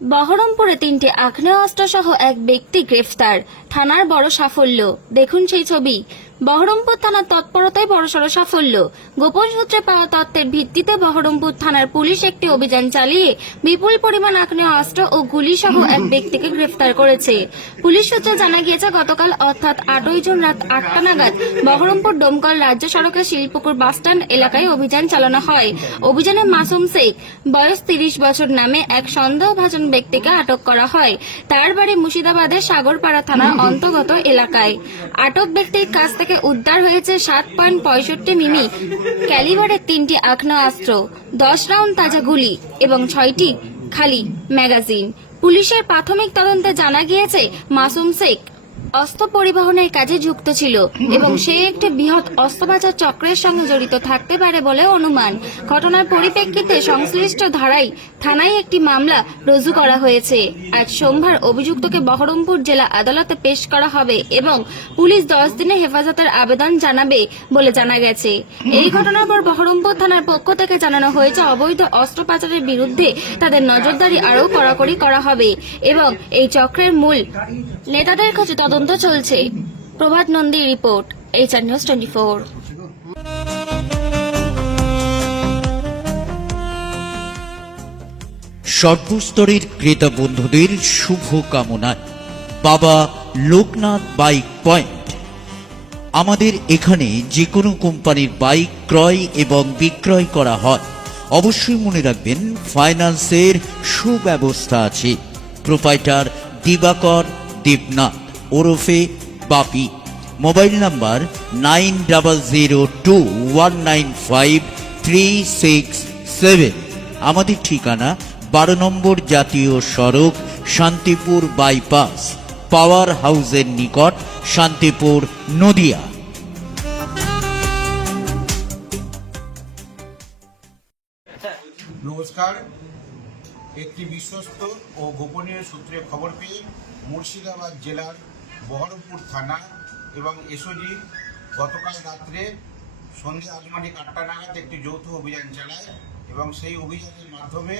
বহরমপুরে 3টি আগ্নেয়াস্ত্র সহ এক ব্যক্তি গ্রেফতার, থানার বড় সাফল্য। দেখুন সেই ছবি। বহরমপুর থানার তৎপরতায় বড়সড় সাফল্য। গোপন সূত্রে পাওয়া তথ্যের ভিত্তিতে বহরমপুর থানার পুলিশ একটি অভিযান চালিয়ে বিপুল পরিমাণ আগ্নেয়াস্ত্র ও গুলি সহ এক ব্যক্তিকে গ্রেফতার করেছে। পুলিশ সূত্রে জানা গিয়েছে, গতকাল অর্থাৎ 8ই জুন রাত 8টা নাগাদ বহরমপুর ডোমকল রাজ্য সড়কের শিলপুকুর বাসস্ট্যান্ড এলাকায় অভিযান চালানো হয়। অভিযানে মাসুম শেখ, বয়স 30 বছর নামে এক সন্দেহভাজন ব্যক্তিকে আটক করা হয়। তার বাড়ি মুর্শিদাবাদের সাগরপাড়া থানার অন্তর্গত এলাকায়। আটক ব্যক্তির কাছ থেকে উদ্ধার হয়েছে 7.65 মিমি ক্যালিবারের 3টি আগ্নেয়াস্ত্র, 10 রাউন্ড তাজা গুলি এবং 6টি খালি ম্যাগাজিন। পুলিশের প্রাথমিক তদন্তে জানা গিয়েছে, মাসুম শেখ অস্ত্র পরিবহনের কাজে যুক্ত ছিল এবং সে একটি বৃহৎ অস্ত্র পাচার চক্রের সঙ্গে জড়িত থাকতে পারে বলে অনুমান। ঘটনার পরিপ্রেক্ষিতে সংশ্লিষ্ট ধারায় থানায় একটি মামলা রুজু করা হয়েছে। আজ সোমবার অভিযুক্তকে বহরমপুর জেলা আদালতে পেশ করা হবে এবং পুলিশ 10 দিনের হেফাজতের আবেদন জানাবে বলে জানা গেছে। এই ঘটনার পর বহরমপুর থানার পক্ষ থেকে জানানো হয়েছে, অবৈধ অস্ত্র পাচারের বিরুদ্ধে তাদের নজরদারি আরও কড়াকড়ি করা হবে এবং এই চক্রের মূল নেতাদের কাছে তদন্ত চলছে। প্রভাত নন্দী রিপোর্ট, HR News 24। সর্বস্তরের ক্রেতা বন্ধুদের শুভ কামনায় বাবা লোকনাথ বাইক পয়েন্ট। আমাদের এখানে যে কোনো কোম্পানির বাইক ক্রয় এবং বিক্রয় করা হয়। অবশ্যই মনে রাখবেন, ফাইন্যান্সের সুব্যবস্থা আছে। প্রোপাইটার দিবাকর দেবনাথ ওরফে বাপি। Mobile number 9002195367। আমাদের ঠিকানা 12 নম্বর জাতীয় সড়ক, শান্তিপুর বাইপাস, পাওয়ার হাউসের নিকট, শান্তিপুর, নদিয়া। নমস্কার। একটি বিশ্বস্ত ও গোপনীয় সূত্রে খবর পেয়ে মুর্শিদাবাদ জেলার বহরমপুর থানা এবং এসওজি গতকাল রাত্রে সন্ধ্যা আনুমানিক 8টা নাগাদ একটি যৌথ অভিযান চালায় এবং সেই অভিযানের মাধ্যমে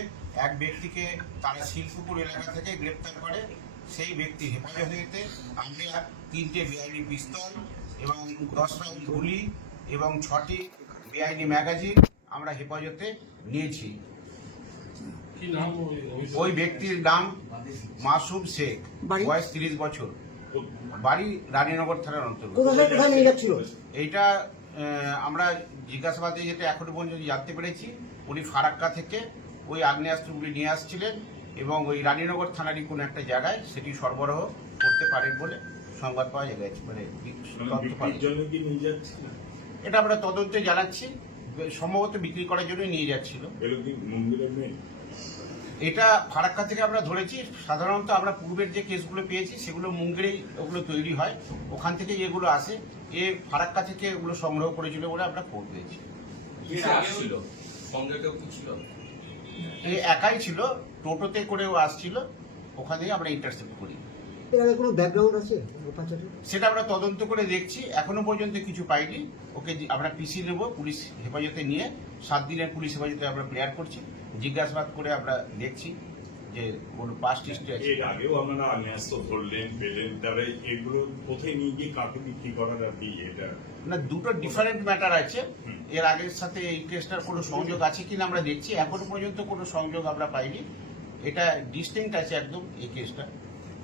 এক ব্যক্তিকে তারা শিলপুকুর এলাকা থেকে গ্রেপ্তার করে। সেই ব্যক্তি হেফাজতে আমরা 3টে বেআইনি পিস্তল এবং 10 রাউন্ড গুলি এবং 6টি বেআইনি ম্যাগাজিন আমরা হেফাজতে নিয়েছি। ওই ব্যক্তির নাম মাসুম শেখ, বয়স 30 বছর, বাড়ি রানীনগর থানার অন্তর্গত। এইটা আমরা জিজ্ঞাসাবাদে যেটা এখনো পর্যন্ত জানতে পেরেছি, উনি ফারাক্কা থেকে ওই আগ্নেয়াস্ত্রগুলি নিয়ে আসছিলেন এবং ওই রানীনগর থানারই কোনো একটা জায়গায় সেটি সরবরাহ করতে পারেন বলে সংবাদ পাওয়া গেছে, মানে তথ্য পাওয়া গেছে। এটা আমরা তদন্তে জানাচ্ছি, সম্ভবত বিক্রি করার জন্য নিয়ে যাচ্ছিল। এটা ফারাক্কা থেকে আমরা ধরেছি। সাধারণত আমরা পূর্বের যে কেসগুলো পেয়েছি সেগুলো মুঙ্গেরেই ওগুলো তৈরি হয়, ওখান থেকে এগুলো আসে। এ ফারাক্কা থেকে এগুলো সংগ্রহ করেছিল বলে আমরা খবর পেয়েছি। এ একাই ছিল, টোটোতে করেও আসছিল, ওখানেই আমরা ইন্টারসেপ্ট করি। সেটা আমরা তদন্ত করে দেখছি, এখনো পর্যন্ত কিছু পাইনি। ওকে আমরা পিসি নেব, পুলিশ হেফাজতে নিয়ে 7 দিনের পুলিশ হেফাজতে আমরা প্রেয়ার করছি। জিজ্ঞাসাবাদ করে আমরা দেখছি যে কোন পাস্ট হিস্ট্রি আছে। এর আগেও আমরা আগ্নেয়াস্ত্র ধরলেন পেলেন, তবে এগুলো কোথায় নিয়ে গিয়ে কাকে বিক্রি করার আর কি, এটা না, দুটো ডিফারেন্ট ম্যাটার আছে। এর আগের সাথে এই কেসটার কোনো সংযোগ আছে কিনা আমরা দেখছি, এখনো পর্যন্ত কোনো সংযোগ আমরা পাইনি। এটা ডিস্টিংক্ট আছে একদম এই কেসটা।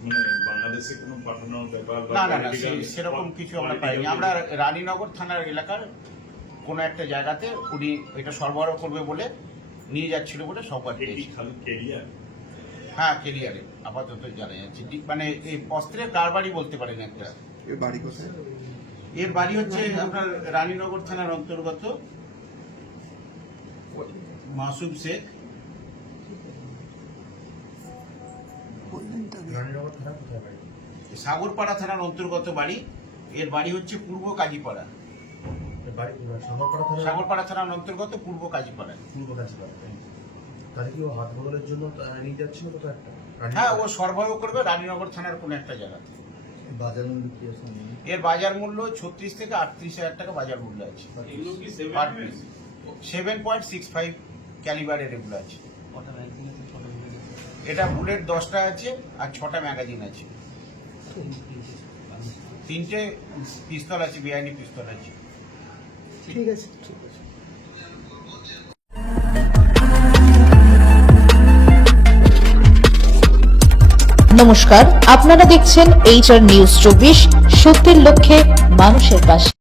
মানে বাংলাদেশে কোনো পাঠানোর ব্যাপার না না না, সেরকম কিছু আমরা পাইনি। আমরা রানীনগর থানার এলাকার কোনো একটা জায়গাতে উনি এটা সরবরাহ করবে বলে নিয়ে যাচ্ছিল বলে সংবাদ পেয়েছি। হ্যাঁ, কেরিয়ারে আপাতত জানা যাচ্ছে। মানে এই অস্ত্রের কারবারই বলতে পারেন একটা। এর বাড়ি কোথায়? এর বাড়ি হচ্ছে আপনার রানীনগর থানার অন্তর্গত মাসুম শেখ। সাগরপাড়া থানার অন্তর্গত বাড়ি। এর বাড়ি হচ্ছে পূর্ব কাজীপাড়া। সাগরপাড়া থানার অন্তর্গত পূর্ব কাজীপাড়া। হ্যাঁ, ও সরবরাহ করবে রানীনগর থানার কোন একটা জায়গাতে। এর বাজার মূল্য 36 থেকে 38 হাজার টাকা বাজার মূল্য আছে। 7.65 ক্যালিবারের এগুলো আছে। এটা বুলেট 10টা আছে আর 6টা ম্যাগাজিন আছে, 3টে পিস্তল আছে, বেআইনি পিস্তল আছে। ঠিক আছে, ঠিক আছে। নমস্কার, আপনারা দেখছেন HR নিউজ 24, সত্যের লক্ষ্যে মানুষের পাশে।